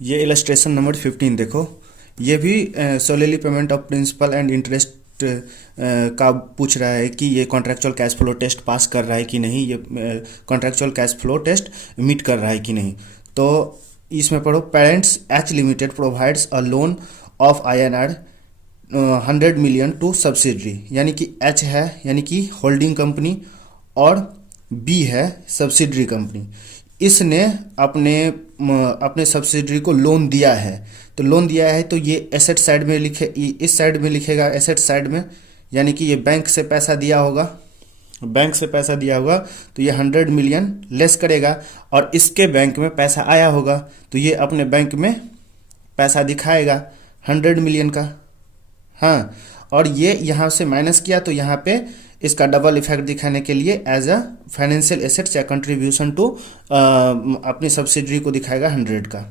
ये illustration number 15 देखो। ये भी solely payment of principal and interest का पूछ रहा है कि ये contractual cash flow test pass कर रहा है कि नहीं, ये contractual cash flow test meet कर रहा है कि नहीं। तो इसमें पढ़ो, parents H limited provides a loan of INR 100 million to subsidiary, यानी कि एच है यानी कि होल्डिंग कंपनी और बी है सब्सिडरी कंपनी। इसने अपने सब्सिडरी को लोन दिया है। तो लोन दिया है तो ये एसेट साइड में लिखे, इस साइड में लिखेगा एसेट साइड में, यानी कि ये बैंक से पैसा दिया होगा। बैंक से पैसा दिया होगा तो ये 100 मिलियन लेस करेगा, और इसके बैंक में पैसा आया होगा तो ये अपने बैंक में पैसा दिखाएगा 100 मिलियन का। हाँ, और ये यहाँ से माइनस किया तो यहाँ पे इसका डबल इफेक्ट दिखाने के लिए एज अ फाइनेंशियल एसेट्स या कंट्रीब्यूशन टू अपनी सब्सिडरी को दिखाएगा 100 का।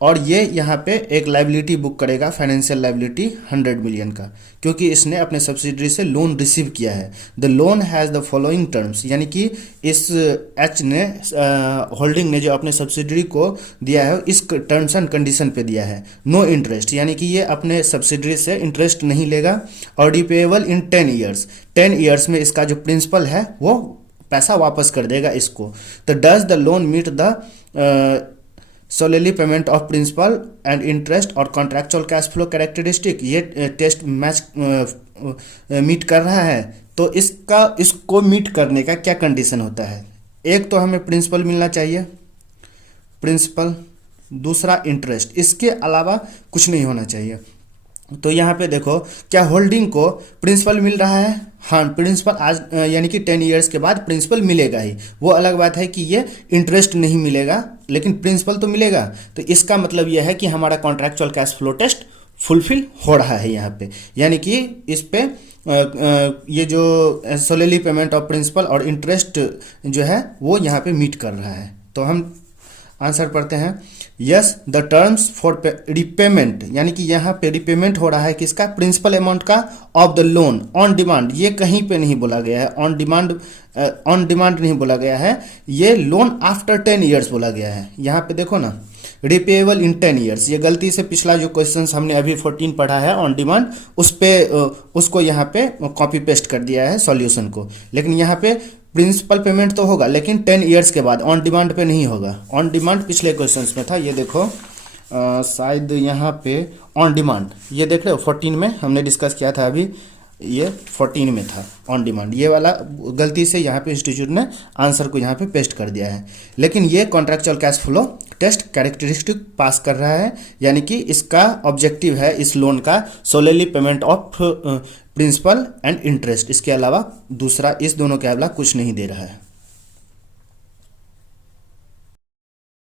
और ये यहाँ पे एक लाइबिलिटी बुक करेगा, फाइनेंशियल लाइबिलिटी 100 मिलियन का, क्योंकि इसने अपने सब्सिडरी से लोन रिसीव किया है। The loan has the following terms, यानी कि इस एच ने होल्डिंग ने जो अपने सब्सिडरी को दिया है इस टर्म्स एंड कंडीशन पे दिया है। नो इंटरेस्ट, यानी कि ये अपने सब्सिडरी से इंटरेस्ट नहीं लेगा, और रिपेएबल इन 10 ईयर्स, 10 ईयर्स में इसका जो प्रिंसिपल है वो पैसा वापस कर देगा इसको। तो does the loan meet the solely payment of principal and interest और कॉन्ट्रैक्चुअल कैश फ्लो कैरेक्टरिस्टिक, ये टेस्ट मैच मीट कर रहा है। तो इसको मीट करने का क्या कंडीशन होता है? एक तो हमें प्रिंसिपल मिलना चाहिए, प्रिंसिपल, दूसरा इंटरेस्ट, इसके अलावा कुछ नहीं होना चाहिए। तो यहाँ पे देखो, क्या होल्डिंग को प्रिंसिपल मिल रहा है? हाँ, प्रिंसिपल आज यानी कि 10 ईयर्स के बाद प्रिंसिपल मिलेगा ही। वो अलग बात है कि ये इंटरेस्ट नहीं मिलेगा, लेकिन प्रिंसिपल तो मिलेगा। तो इसका मतलब यह है कि हमारा contractual cash flow test fulfil हो रहा है यहाँ पे, यानी कि इस पे ये जो सोलेली पेमेंट ऑफ प्रिंसिपल और इंटरेस्ट जो है वो यहाँ पे मीट कर रहा है। तो हम आंसर पढ़ते हैं, yes the terms for repayment, यानी कि यहाँ पे रिपेमेंट हो रहा है किसका? प्रिंसिपल अमाउंट का, of the loan on demand. ये कहीं पे नहीं बोला गया है ऑन डिमांड नहीं बोला गया है, ये लोन आफ्टर 10 ईयर्स बोला गया है। यहाँ पे देखो ना, रिपेएबल इन 10 ईयर्स, ये गलती से पिछला जो क्वेश्चन हमने अभी 14 पढ़ा है ऑन डिमांड, उसको यहाँ पे कॉपी पेस्ट कर दिया है सॉल्यूशन को। लेकिन यहाँ पे प्रिंसिपल पेमेंट तो होगा, लेकिन 10 ईयर्स के बाद, ऑन डिमांड पे नहीं होगा। ऑन डिमांड पिछले क्वेश्चंस में था, ये देखो शायद यहाँ पे ऑन डिमांड, ये देख रहे हो 14 में हमने डिस्कस किया था, अभी ये 14 में था ऑन डिमांड। ये वाला गलती से यहाँ पे इंस्टीट्यूट ने आंसर को यहाँ पे पेस्ट कर दिया है। लेकिन ये contractual cash flow test characteristic pass कर रहा है, यानी कि इसका ऑब्जेक्टिव है इस लोन का solely payment of principal and interest, इसके अलावा दूसरा, इस दोनों के अलावा कुछ नहीं दे रहा है।